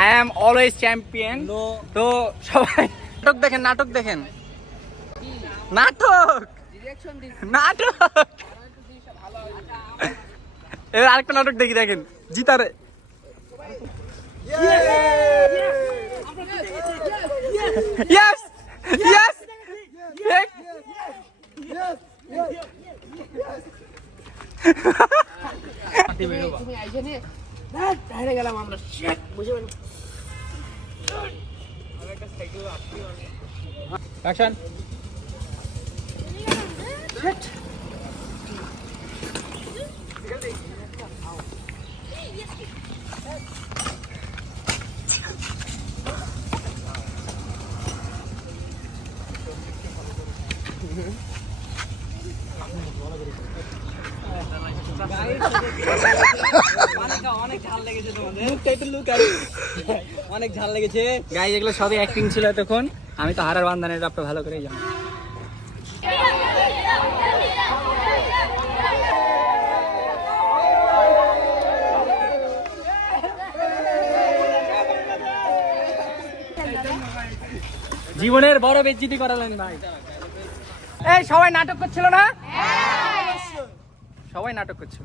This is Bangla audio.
I am always champion. তো সবাই নাটক দেখেন নাটক এবার আরেকটা নাটক দেখি, দেখেন জিতারে। Yes! Yes! Yes! তুমি আইসে নিয়ে বাইরে গেলাম আমরা বুঝে পেলাম। অ্যাকশন। অনেক ঝাল লেগেছে গাইস, এগুলো সবই অ্যাক্টিং ছিল তখন। আমি তো হারার বান্ধানের ব্যাপারে ভালো করেই জানি। জীবনের বড় বেজ্জিতি করালেন ভাই। এই সবাই নাটক করছিল না? সবাই নাটক করছিল।